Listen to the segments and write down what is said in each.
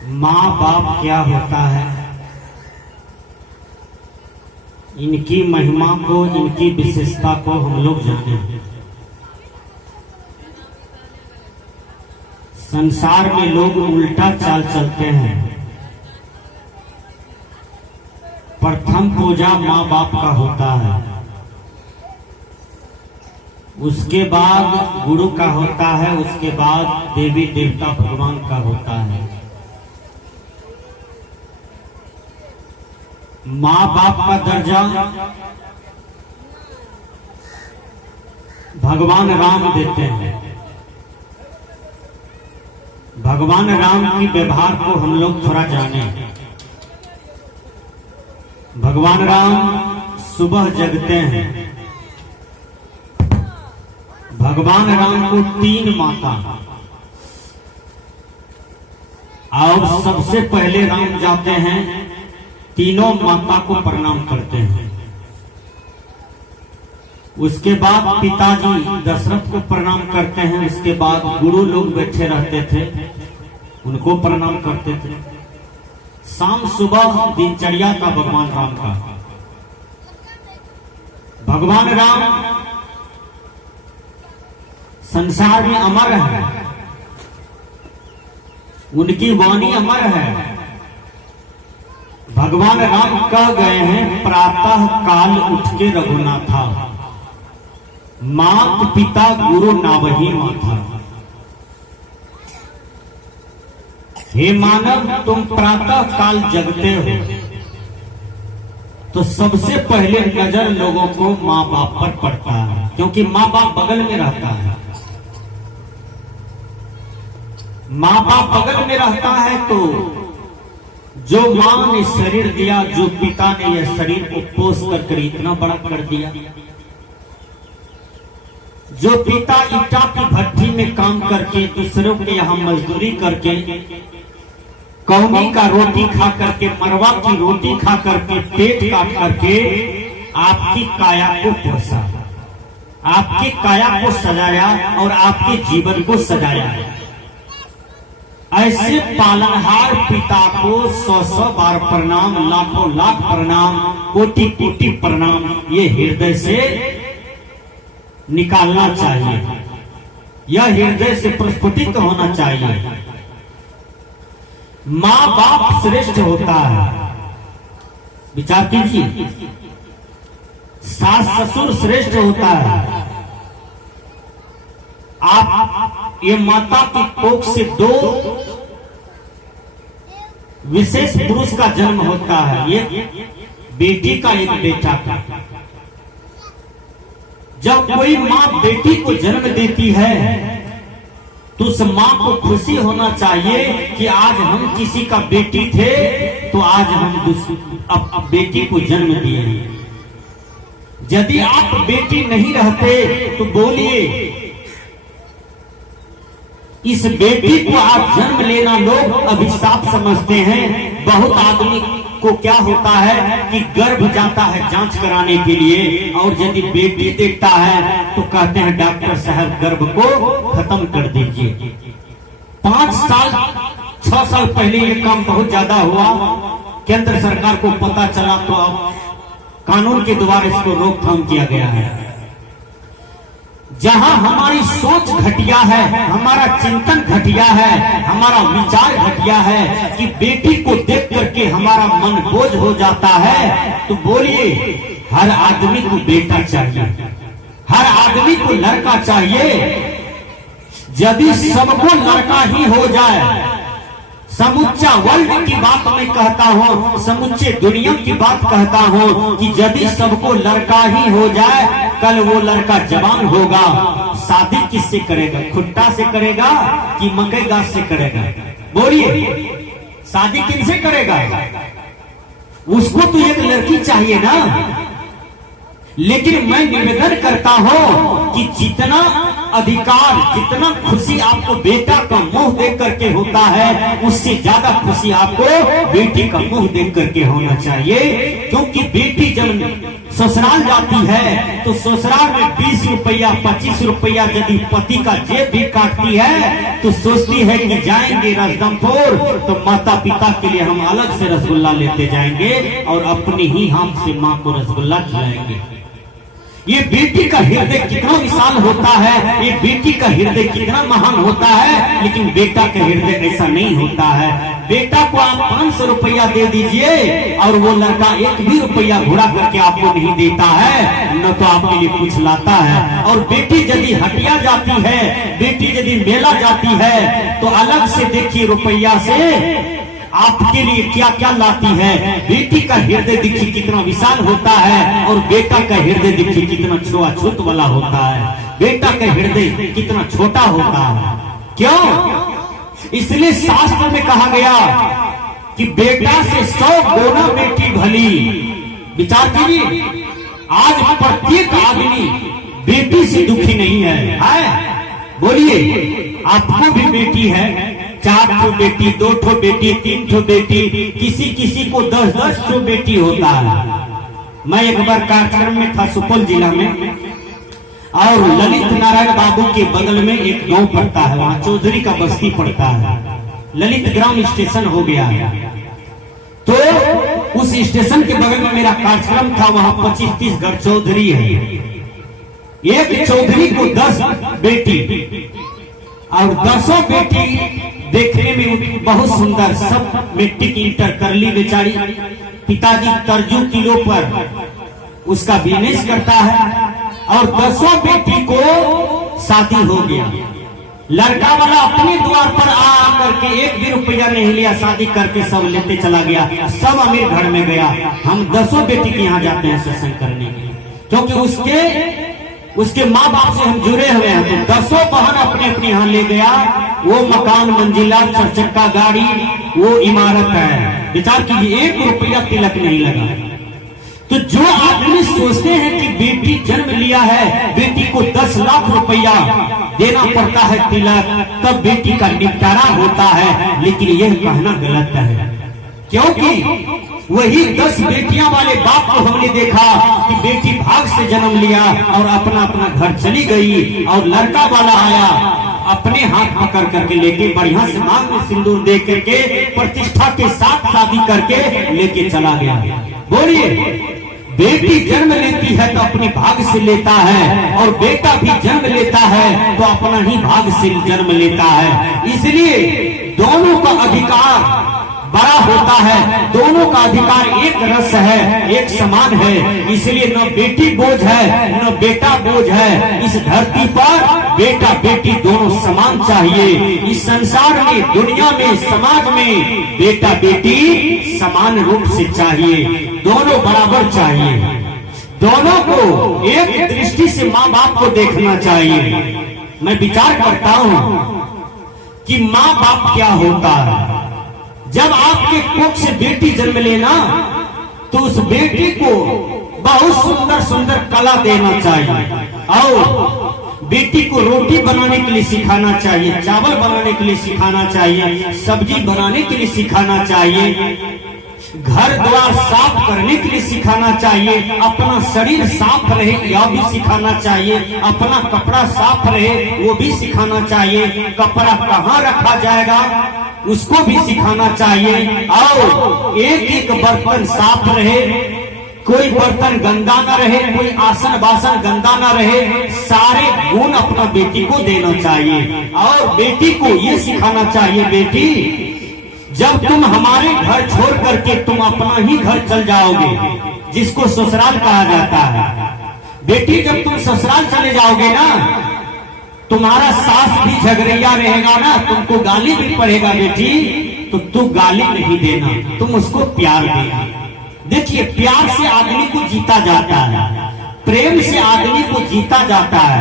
माँ बाप क्या होता है, इनकी महिमा को, इनकी विशेषता को हम लोग जाने। संसार में लोग उल्टा चाल चलते हैं। प्रथम पूजा माँ बाप का होता है, उसके बाद गुरु का होता है, उसके बाद देवी देवता भगवान का होता है। माँ बाप का दर्जा भगवान राम देते हैं। भगवान राम की व्यवहार को हम लोग थोड़ा जाने। भगवान राम सुबह जगते हैं। भगवान राम को 3 माता, और सबसे पहले राम जाते हैं, तीनों माता को प्रणाम करते हैं। उसके बाद पिताजी दशरथ को प्रणाम करते हैं। उसके बाद गुरु लोग बैठे रहते थे, उनको प्रणाम करते थे। शाम सुबह दिनचर्या का भगवान राम का। भगवान राम संसार में अमर है, उनकी वाणी अमर है। भगवान राम कह गए हैं, प्रातः काल उठ के रघुनाथा, मात पिता गुरु नावही माथा। हे मानव, तुम प्रातः काल जगते हो तो सबसे पहले नजर लोगों को माँ बाप पर पड़ता है, क्योंकि माँ बाप बगल में रहता है। माँ बाप बगल में रहता है तो जो माँ ने शरीर दिया, जो पिता ने यह शरीर को पोष कर इतना बड़ा कर दिया, जो पिता ईटा की भट्टी में काम करके, दूसरों के यहाँ मजदूरी करके, कौमी का रोटी खा करके, मरवा की रोटी खा करके, पेट काट करके आपकी काया को पोसा, आपकी काया को सजाया और आपके जीवन को सजाया। ऐसे पालनहार पिता को 100 बार प्रणाम, लाखों लाख प्रणाम, कोटि कोटि प्रणाम ये हृदय से निकालना चाहिए। यह हृदय से प्रस्फुटित होना चाहिए। माँ बाप श्रेष्ठ होता है, विचार कीजिए। सास ससुर श्रेष्ठ होता है। आप ये माता की कोख से 2 विशेष पुरुष का जन्म होता है, एक बेटी का, एक बेटा का। जब कोई माँ बेटी को जन्म देती है तो उस माँ को खुशी होना चाहिए कि आज हम किसी का बेटी थे तो आज हम अब बेटी को जन्म दिए। यदि आप बेटी नहीं रहते तो बोलिए, इस बेटी को आप जन्म लेना लोग अभिशाप समझते हैं। बहुत आदमी को क्या होता है कि गर्भ जाता है जांच कराने के लिए, और यदि बेटी देखता है तो कहते हैं डॉक्टर साहब गर्भ को खत्म कर दीजिए। 5 साल 6 साल पहले ये काम बहुत ज्यादा हुआ। केंद्र सरकार को पता चला तो अब कानून के द्वारा इसको रोकथाम किया गया है। जहां हमारी सोच घटिया है, हमारा चिंतन घटिया है, हमारा विचार घटिया है कि बेटी को देख करके हमारा मन बोझ हो जाता है, तो बोलिए, हर आदमी को बेटा चाहिए, हर आदमी को लड़का चाहिए। यदि सबको लड़का ही हो जाए, समुच्चा वर्ल्ड की बात मैं कहता हूँ, समुच्चे दुनिया की बात कहता हूँ कि यदि सबको लड़का ही हो जाए, कल वो लड़का जवान होगा, शादी किससे करेगा? खुट्टा से करेगा कि मकई गाछ से करेगा? बोलिए, शादी किनसे करेगा? उसको तो एक लड़की चाहिए ना। लेकिन मैं निवेदन करता हूं कि जितना अधिकार, जितना खुशी आपको बेटा का मुंह देख करके होता है, उससे ज्यादा खुशी आपको बेटी का मुंह देख करके होना चाहिए। क्योंकि बेटी जब ससुराल जाती है तो ससुराल में 20 रुपया 25 रुपया यदि पति का जेब भी काटती है तो सोचती है कि जाएंगे रसदमपुर तो माता पिता के लिए हम अलग से रसगुल्ला लेते जाएंगे और अपने ही हाथ से माँ को रसगुल्ला खिलाएंगे। ये बेटी का हृदय कितना विशाल होता है, ये बेटी का हृदय कितना महान होता है, लेकिन बेटा का हृदय ऐसा नहीं होता है। बेटा को आप 500 रुपया दे दीजिए और वो लड़का 1 भी रुपया घुरा करके आपको नहीं देता है, न तो आपके लिए कुछ लाता है। और बेटी यदि हटिया जाती है, बेटी यदि मेला जाती है तो अलग से देखिए रुपया से आपके लिए क्या क्या लाती है। बेटी का हृदय देखिए कितना विशाल होता है और बेटा का हृदय देखिए कितना छुआछूत वाला होता है। बेटा का हृदय कितना छोटा होता है। क्यों? इसलिए शास्त्र में कहा गया कि बेटा से 100 गुना बेटी भली। विचार कीजिए, आज प्रत्येक आदमी बेटी से दुखी नहीं है? बोलिए, आपको भी बेटी है, 4 ठो बेटी, 2 ठो बेटी, 3 ठो बेटी, किसी किसी को 10-10 ठो बेटी होता है। मैं एक बार कार्यक्रम में था सुपौल जिला में, और ललित नारायण बाबू के बगल में एक गांव पड़ता है, वहां चौधरी का बस्ती पड़ता है। ललित ग्राम स्टेशन हो गया है, तो उस स्टेशन के बगल में मेरा कार्यक्रम था। वहां 25-30 घर चौधरी है। एक चौधरी को 10 बेटी और 10 बेटी देखने में बहुत सुंदर, सब मैट्रिक इंटर कर ली बेचारी। पिताजी तरजू किलो पर उसका बिजनेस करता है और 10 बेटी को शादी हो गया। लड़का वाला अपने द्वार पर आ करके 1 भी रुपया नहीं लिया, शादी करके सब लेते चला गया, सब अमीर घर में गया। हम 10 बेटी के यहाँ जाते हैं सत्संग करने के लिए, क्योंकि उसके माँ बाप से हम जुड़े हुए हैं। तो 10 बहन अपने अपने यहाँ ले गया। वो मकान, मंजिला, 4 चक्का गाड़ी, वो इमारत है। विचार कीजिए, 1 रुपया तिलक नहीं लगा। तो जो आदमी सोचते हैं कि बेटी जन्म लिया है, बेटी को 10 लाख रुपया देना पड़ता है तिलक, तब बेटी का निपटारा होता है, लेकिन यह कहना गलत है। क्योंकि वही 10 बेटियां वाले बाप को हमने देखा कि बेटी भाग से जन्म लिया और अपना अपना घर चली गई, और लड़का वाला आया अपने हाथ पकड़ करके लेके बढ़िया से मांग में सिंदूर दे करके प्रतिष्ठा के साथ शादी करके लेके चला गया। बोलिए, बेटी जन्म लेती है तो अपने भाग से लेता है, और बेटा भी जन्म लेता है तो अपना ही भाग से जन्म लेता है। इसलिए दोनों का अधिकार बड़ा होता है, दोनों का अधिकार एक रस है, एक समान है। इसलिए न बेटी बोझ है न बेटा बोझ है। इस धरती पर बेटा बेटी दोनों समान चाहिए। इस संसार में, दुनिया में, समाज में बेटा बेटी समान रूप से चाहिए, दोनों बराबर चाहिए। दोनों को एक दृष्टि से माँ बाप को देखना चाहिए। मैं विचार करता हूँ कि माँ बाप क्या होता है। जब आपके कोख से बेटी जन्म लेना तो उस बेटी को बहुत सुंदर सुंदर कला देना चाहिए, और बेटी को रोटी बनाने के लिए सिखाना चाहिए, चावल बनाने के लिए सिखाना चाहिए, सब्जी बनाने के लिए सिखाना चाहिए, घर द्वार साफ करने के लिए सिखाना चाहिए, अपना शरीर साफ रहे यह भी सिखाना चाहिए, अपना कपड़ा साफ रहे वो भी सिखाना चाहिए, कपड़ा कहाँ रखा जाएगा उसको भी सिखाना चाहिए, और एक एक बर्तन साफ रहे, कोई बर्तन गंदा ना रहे, कोई आसन बासन गंदा ना रहे, सारे गुण अपना बेटी को देना चाहिए। और बेटी को ये सिखाना चाहिए, बेटी जब तुम हमारे घर छोड़ करके तुम अपना ही घर चल जाओगे, जिसको ससुराल कहा जाता है, बेटी जब तुम ससुराल चले जाओगे ना, तुम्हारा सास भी झगड़िया रहेगा ना, तुमको गाली भी पड़ेगा बेटी, तो तू गाली नहीं देना, तुम उसको प्यार देना। देखिए, प्यार से आदमी को जीता जाता है, प्रेम से आदमी को जीता जाता है।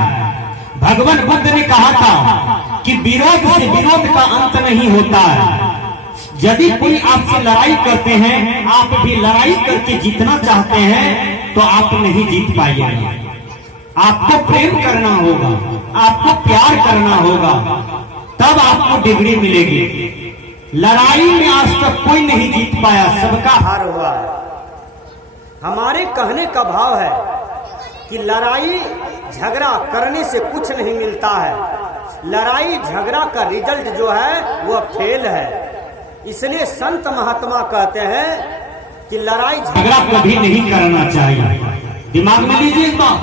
भगवान बुद्ध ने कहा था कि विरोध से विरोध का अंत नहीं होता है। यदि कोई आपसे लड़ाई करते हैं, आप भी लड़ाई करके जीतना चाहते हैं, तो आप नहीं जीत पाइएगा। आपको प्रेम करना होगा, आपको प्यार करना होगा, तब आपको डिग्री मिलेगी। लड़ाई में आज तक कोई नहीं जीत पाया, सबका हार हुआ है। हमारे कहने का भाव है कि लड़ाई झगड़ा करने से कुछ नहीं मिलता है। लड़ाई झगड़ा का रिजल्ट जो है वह फेल है। इसलिए संत महात्मा कहते हैं कि लड़ाई झगड़ा कभी नहीं करना चाहिए। दिमाग में लीजिए एक बात,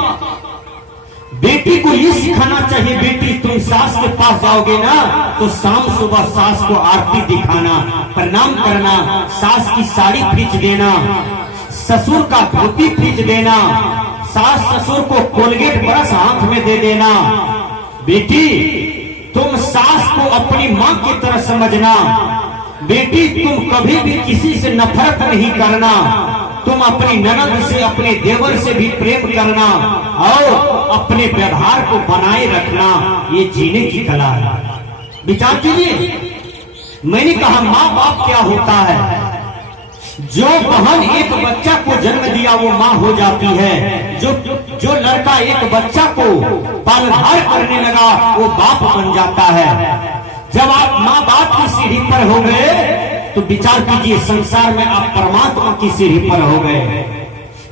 बेटी को ये सिखाना चाहिए, बेटी तुम सास के पास जाओगे ना तो शाम सुबह सास को आरती दिखाना, प्रणाम करना, सास की साड़ी खींच देना, ससुर का धोती खींच देना, सास ससुर को कोलगेट ब्रश हाथ में दे देना। बेटी तुम सास को अपनी माँ की तरह समझना। बेटी तुम कभी भी किसी से नफरत नहीं करना। तुम अपनी ननद से, अपने देवर से भी प्रेम करना और अपने व्यवहार को बनाए रखना। ये जीने की कला है। विचार कीजिए, मैंने कहा माँ बाप क्या होता है। जो बहन एक बच्चा को जन्म दिया वो माँ हो जाती है। जो लड़का एक बच्चा को पालनहार करने लगा वो बाप बन जाता है। जब आप माँ बाप की सीढ़ी पर हो गए तो विचार कीजिए, संसार में आप परमात्मा की सीढ़ी पर हो गए।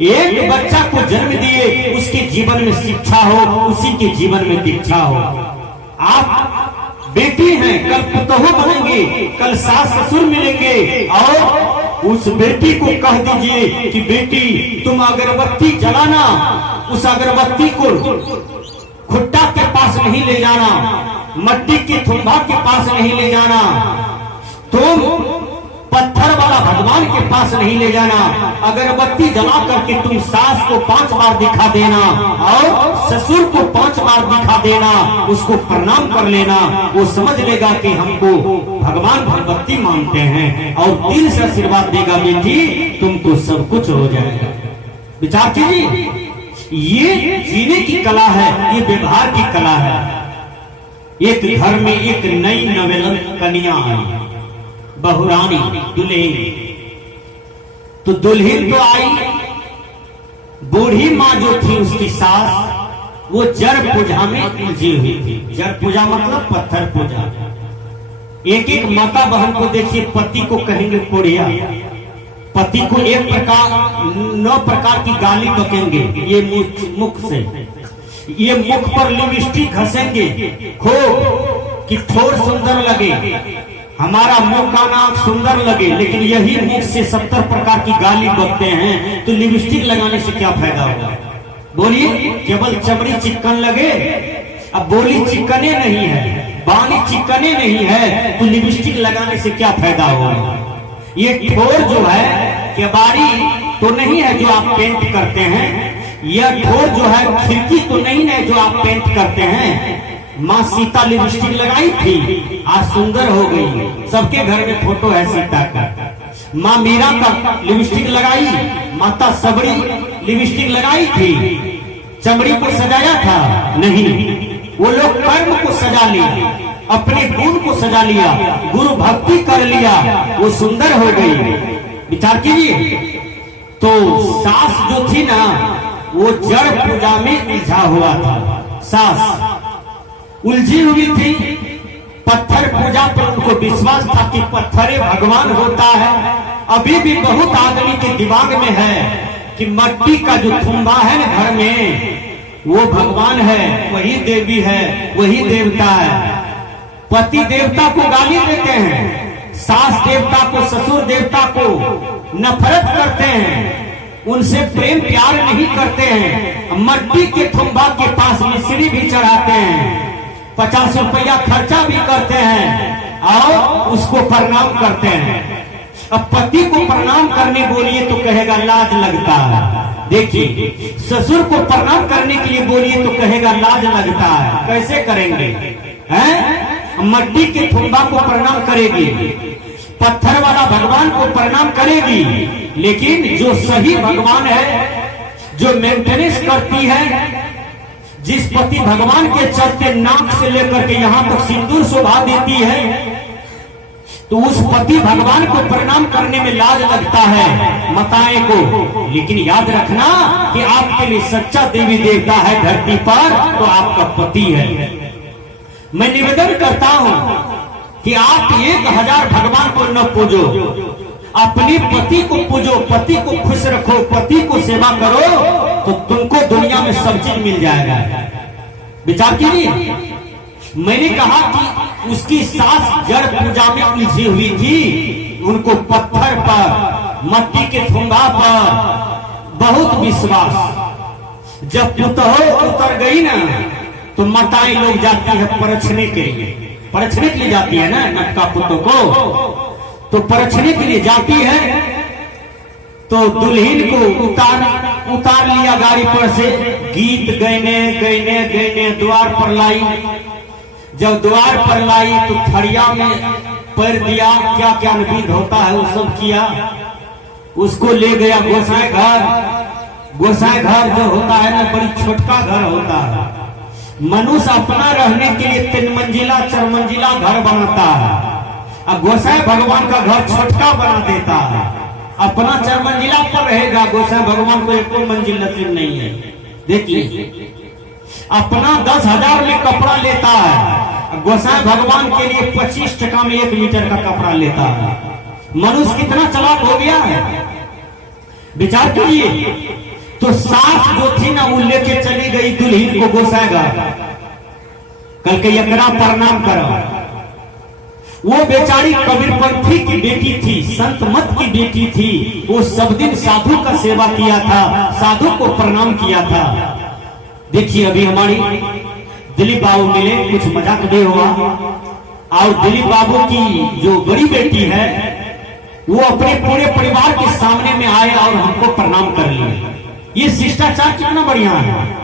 एक बच्चा को जन्म दिए, उसके जीवन में शिक्षा हो, उसी के जीवन में दीक्षा हो। आप बेटी हैं, कल पुतोह बनेंगे, कल सास ससुर मिलेंगे और उस बेटी को कह दीजिए कि बेटी तुम अगरबत्ती जलाना, उस अगरबत्ती को खुट्टा के पास नहीं ले जाना, मट्टी के थुम्बा के पास नहीं ले जाना, तुम पत्थर वाला भगवान के पास नहीं ले जाना। अगरबत्ती जला करके तुम सास को 5 बार दिखा देना और ससुर को 5 बार दिखा देना, उसको प्रणाम कर लेना। वो समझ लेगा कि हमको भगवान भगवती मानते हैं और दिल से आशीर्वाद देगा, बेटी तुमको सब कुछ हो जाएगा। विचार कीजिए, ये जीने की कला है, ये व्यवहार की कला है। एक घर में एक नई नवेलन कन्या आई, बहुरानी दुल्हन। तो दुल्हन तो आई, बूढ़ी माँ जो थी उसकी सास, वो जड़ पूजा में उलझी हुई थी। जड़ पूजा मतलब पत्थर पूजा। एक एक माता बहन को देखिए, पति को कहेंगे कोढ़िया, पति को 9 प्रकार की गाली बकेंगे। ये मुख से, ये मुख पर लिपस्टिक घसेंगे खूब कि ठोर सुंदर लगे, हमारा मुंह का नाक सुंदर लगे। लेकिन यही मुख से 70 प्रकार की गाली बकते हैं, तो लिपस्टिक लगाने से क्या फायदा होगा? बोलिए, केवल चमड़ी चिकन लगे, अब बोली चिकने नहीं है, बानी चिकने नहीं है, तो लिपस्टिक लगाने से क्या फायदा होगा? ये ठोर जो है केबाड़ी तो नहीं है जो आप पेंट करते हैं, यह ठोर जो है खिड़की तो नहीं है जो आप पेंट करते हैं। माँ सीता लिपस्टिक लगाई थी, आज सुंदर हो गई, सबके घर में फोटो है सीता का। माँ मीरा का लिपस्टिक लगाई, माता सबरी लिपस्टिक लगाई थी, चमड़ी को सजाया था नहीं, वो लोग कर्म को सजा लिया, अपने गुण को सजा लिया, गुरु भक्ति कर लिया, वो सुंदर हो गई। विचार कीजिए, तो सास जो थी ना वो जड़ पूजा में उलझा हुआ था। सास उलझी हुई थी, पत्थर पूजा पर उनको विश्वास था कि पत्थरे भगवान होता है। अभी भी बहुत आदमी के दिमाग में है कि मट्टी का जो थुम्बा है ना घर में, वो भगवान है, वही देवी है, वही देवता है। पति देवता को गाली देते हैं, सास देवता को, ससुर देवता को नफरत करते हैं, उनसे प्रेम प्यार नहीं करते हैं। मट्टी के थुम्बा के पास मिश्री भी चढ़ाते हैं, 50 रुपया खर्चा भी करते हैं और उसको प्रणाम करते हैं। अब पति को प्रणाम करने बोलिए तो कहेगा लाज लगता है। देखिए, ससुर को प्रणाम करने के लिए बोलिए तो कहेगा लाज लगता है। कैसे करेंगे? हैं? मट्टी के थुम्बा को प्रणाम करेगी, पत्थर वाला भगवान को प्रणाम करेगी, लेकिन जो सही भगवान है, जो मेंटेनेंस करती है, जिस पति भगवान के चलते नाक से लेकर के यहाँ तक सिंदूर शोभा देती है, तो उस पति भगवान को प्रणाम करने में लाज लगता है माताएं को। लेकिन याद रखना कि आपके लिए सच्चा देवी देवता है धरती पर तो आपका पति है। मैं निवेदन करता हूं कि आप 1000 भगवान को न पूजो, अपने पति को पूजो, पति को खुश रखो, पति को सेवा करो, तो तुमको दुनिया में सब चीज मिल जाएगा। विचार कीजिए, मैंने कहा कि उसकी सास जड़ पूजा में उलझी हुई थी, उनको पत्थर पर, मट्टी के थुंगा पर बहुत विश्वास। जब पुतहो उतर गई ना, तो माताएं लोग जाती है परछने के लिए, परछने के लिए जाती है ना नटका पुतों को, तो परछने के लिए जाती है, तो दुल्हन को उतार लिया गाड़ी पर से, गीत गैने गैने गैने द्वार पर लाई। जब द्वार पर लाई तो थड़िया में पैर दिया, क्या क्या विध होता है वो सब किया, उसको ले गया गोसाई घर। गोसाई घर जो होता है ना, बड़ी छोटका घर होता है। मनुष्य अपना रहने के लिए 3 मंजिला 4 मंजिला घर बनाता है, और गोसाई भगवान का घर छोटका बना देता है। अपना 4 मंजिला पर रहेगा, गोसाई भगवान को 1 मंजिल नसीब नहीं है। देखिए, अपना 10,000 में कपड़ा लेता है, गोसाई भगवान के लिए 25 टका में 1 मीटर का कपड़ा लेता है। मनुष्य कितना चालाक हो गया है, विचार कीजिए। तो सास जो थी ना, वो लेके चली गई दुल्हन को गोसाई घर, कल के एकरा प्रणाम करो। वो बेचारी कबीरपंथी की बेटी थी, संत मत की बेटी थी, वो सब दिन साधु का सेवा किया था, साधु को प्रणाम किया था। देखिए, अभी हमारी दिलीप बाबू मिले, कुछ मजाक भी हुआ, और दिलीप बाबू की जो बड़ी बेटी है, वो अपने पूरे परिवार के सामने में आए और हमको प्रणाम कर लिए। ये शिष्टाचार कितना बढ़िया है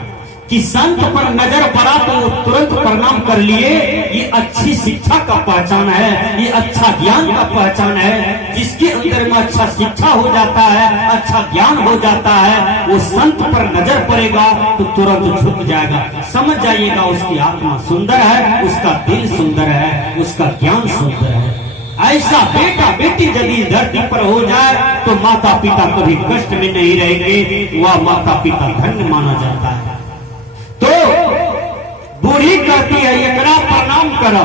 कि संत पर नजर पड़ा तो वो तुरंत प्रणाम कर लिए। ये अच्छी शिक्षा का पहचान है, ये अच्छा ज्ञान का पहचान है। जिसके अंदर में अच्छा शिक्षा हो जाता है, अच्छा ज्ञान हो जाता है, वो संत पर नजर पड़ेगा तो तुरंत झुक जाएगा। समझ जाइएगा, उसकी आत्मा सुंदर है, उसका दिल सुंदर है, उसका ज्ञान सुंदर है। ऐसा बेटा बेटी यदि धरती पर हो जाए तो माता पिता कभी कष्ट में नहीं रहेंगे, वह माता पिता धन्य माना जाता है। तो बूढ़ी कहती है एकरा प्रणाम करो,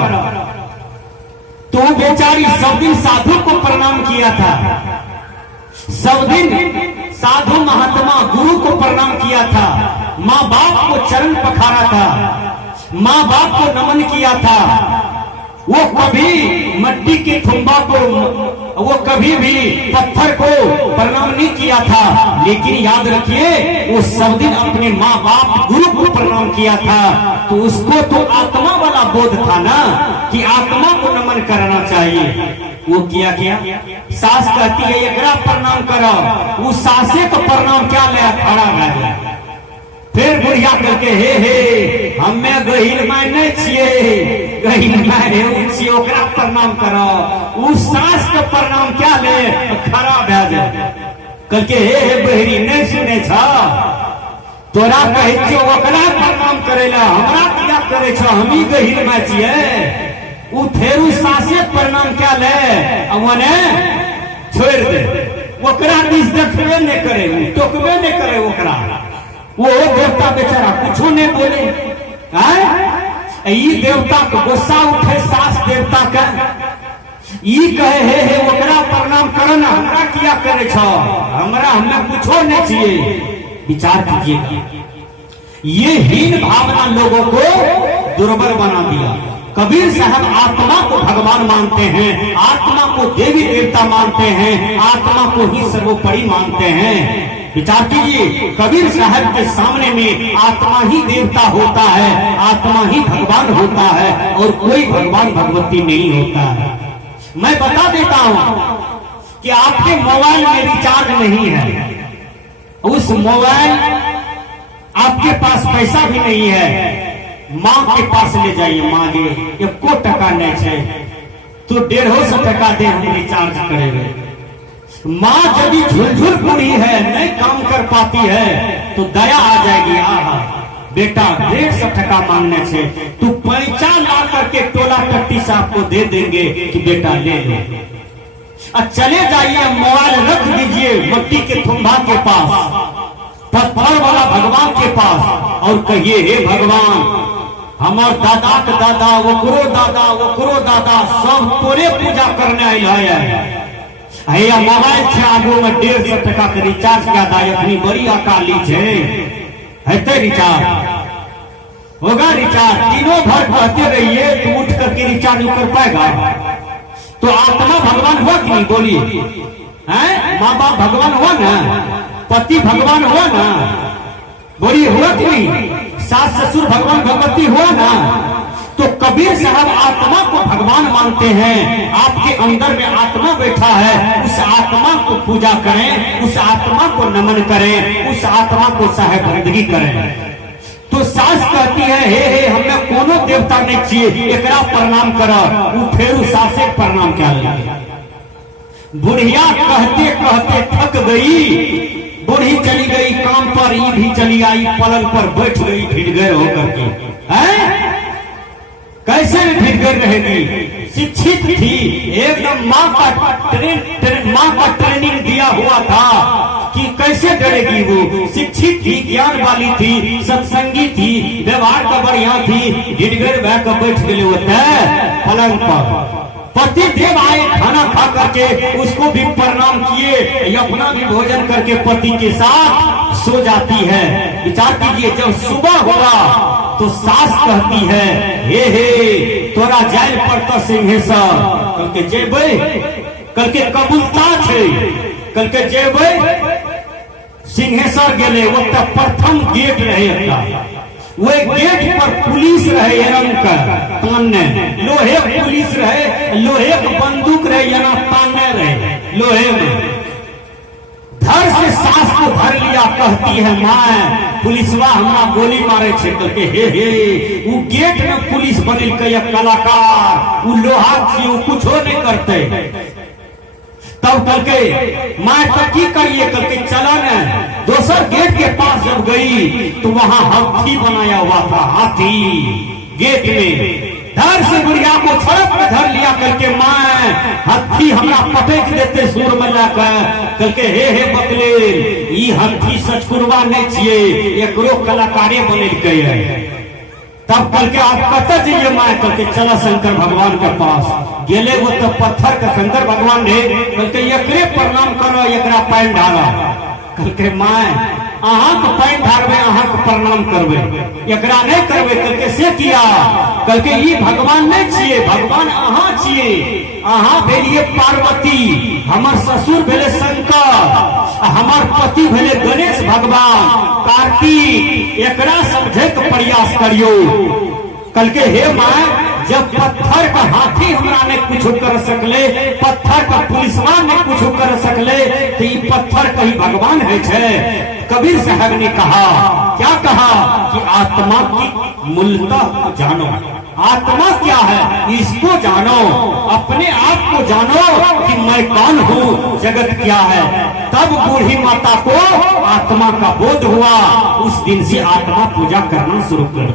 तो बेचारी सब दिन साधु को प्रणाम किया था, सब दिन साधु महात्मा गुरु को प्रणाम किया था, माँ बाप को चरण पखारा था, माँ बाप को नमन किया था। वो कभी मट्टी के थुम्बा को, वो कभी भी पत्थर को प्रणाम नहीं किया था। लेकिन याद रखिए, वो सब दिन अपने माँ बाप गुरु को प्रणाम किया था। तो उसको तो आत्मा वाला बोध था ना कि आत्मा को नमन करना चाहिए। वो किया क्या? सास कहती है एकरा प्रणाम करो, वो सासे को प्रणाम क्या ले खड़ा रह। फिर बुढ़िया करके हे हमें गहिल माय नहीं छिए, गहिल माय छिए, ओकरा प्रणाम करो। उस सास के प्रणाम क्या ले खड़ा भे जाए करके हे बहरी नहीं सुने छा, तोरा कहे छियो ओकरा प्रणाम करेला, हमरा क्या करे छो, हम ही गहिल माय छिए। उ फेरू सासे प्रणाम क्या ले अमने छोड़ दे, ओकरा दिस देखबे नहीं करे, टोकबे नहीं करे ओकरा। वो देवता बेचारा कुछो नहीं बोले। ई देवता को गुस्सा उठे सास देवता का, ई कहे हे ओकरा प्रणाम करो ना, हमरा क्या करे छो, हमरा हमें कुछो नहीं चाहिए। विचार कीजिएगा, ये हीन भावना लोगों को दुर्बल बना दिया। कबीर साहब आत्मा को भगवान मानते हैं, आत्मा को देवी देवता मानते हैं, आत्मा को ही सर्वोपरि मानते हैं। विचार कीजिए, कबीर साहब के सामने में आत्मा ही देवता होता है, आत्मा ही भगवान होता है, और कोई भगवान भगवती नहीं होता है। मैं बता देता हूं कि आपके मोबाइल में रिचार्ज नहीं है, उस मोबाइल आपके पास पैसा भी नहीं है, माँ के पास ले जाइए, मांगे एको टका नहीं है तो 150 टका दे हम रिचार्ज करेंगे। माँ यदि झुलझुल पूरी है, नहीं काम कर पाती है, तो दया आ जाएगी, आहा बेटा 150 टका मांगने से तू पैसा ला करके टोला टट्टी से आपको दे देंगे कि बेटा ले लो। अब चले जाइए, मोबाइल रख दीजिए मट्टी के थुम्बा के पास, पत्थर वाला भगवान के पास, और कहिए हे भगवान, हमार दादा के दादा, ओकरो दादा, ओकरो दादा, सब तोरे पूजा करने आयल है, या मोबाइल छे आगू में 150 टका के रिचार्ज क्या दाई अपनी बड़ी अकाली छे है रिचार्ज होगा। रिचार्ज तीनों भर कहते रहिए तो उठ करके रिचार्ज कर पाएगा। तो आत्मा भगवान हुआ कि नहीं बोलिए, हैं? माँ बाप भगवान हुआ ना, पति भगवान हुआ ना, बोलिए हुआ कि नहीं? सास ससुर भगवान भगवती हुआ ना। तो कबीर साहब आत्मा को भगवान मानते हैं। आपके अंदर में आत्मा बैठा है, उस आत्मा को पूजा करें, उस आत्मा को नमन करें, उस आत्मा को साहेबंदगी करें। तो सास कहती है हे हमें कोनो देवता नहीं चाहिए, एकरा प्रणाम करो। वो फेरू सासे प्रणाम क्या लगे। बुढ़िया कहते कहते थक गई, बूढ़ी चली गई काम पर, ई भी चली आई पलंग पर बैठ गई भिड़गैर होकर के। हैं? कैसे भिड़गैर रहेगी? शिक्षित थी एकदम, माँ का ट्रेनिंग दिया हुआ था कि कैसे डरेगी। वो शिक्षित थी, ज्ञान वाली थी, सत्संगी थी, व्यवहार का बढ़िया थी। भिड़गैर बह बैठ गए होते पलंग पर। पति देव आए खाना खा करके उसको भी प्रणाम किए, अपना भी भोजन करके पति के साथ सो जाती है। विचार कीजिए, जब सुबह होगा तो सास कहती है हे तोरा जाय पड़ता सिंहेश्वर। कल के जेबे, कल के कबूलता छे, कल के जेबे सिंहेश्वर गेले। वो तब प्रथम गेट रहे, वो गेट पर पुलिस रहे रंग का ताने, लोहे पुलिस रहे, लोहे का बंदूक रहे यहाँ ताने रहे लोहे में। धर से सास को धर लिया, कहती है माँ पुलिसवा हमारा गोली मारे छे करके। हे वो गेट में पुलिस बनिल के कलाकार, वो लोहा छी, वो कुछ हो नहीं करते। तब कल के माँ तो की करिए, कल के चला न दोसर गेट के पास जब गई तो वहां हाथी बनाया हुआ था, हाथी गेट में। धर से बुढ़िया को छड़प में धर लिया, करके माँ हाथी हमरा पटक देते सुर में लाकर। कल के हे बतले ई हाथी सचकुरवा नहीं चाहिए, एकरो कलाकारे बने के। तब कल के आप कत जाइए माँ, कल के चला शंकर भगवान के पास गेले। वो तो पत्थर के शंकर भगवान ने कल के एकरे प्रणाम करो, एकरा पैन ढाला। कल के माँ अहाँ के पैन ढारबे, अहाँ के प्रणाम करबे, एकरा नहीं करबे। कल के से किया, कल के ई भगवान नहीं छिए, भगवान अहाँ छिए। अहाँ भेलिए पार्वती, हमार ससुर भेले शंकर, हमार पति भेले गणेश भगवान कार्तिक। एकरा समझे के प्रयास करियो। कल के हे माँ, जब पत्थर का हाथी हमरा ने कुछ कर सकले, पत्थर का पुलिसवा ने कुछ कर सकले, तो ये पत्थर कहीं भगवान है छे। कबीर साहब ने कहा, क्या कहा कि आत्मा की मूलतः जानो। आत्मा क्या है इसको जानो, अपने आप को जानो कि मैं कौन हूँ, जगत क्या है। तब बूढ़ी माता को आत्मा का बोध हुआ, उस दिन से आत्मा पूजा करना शुरू कर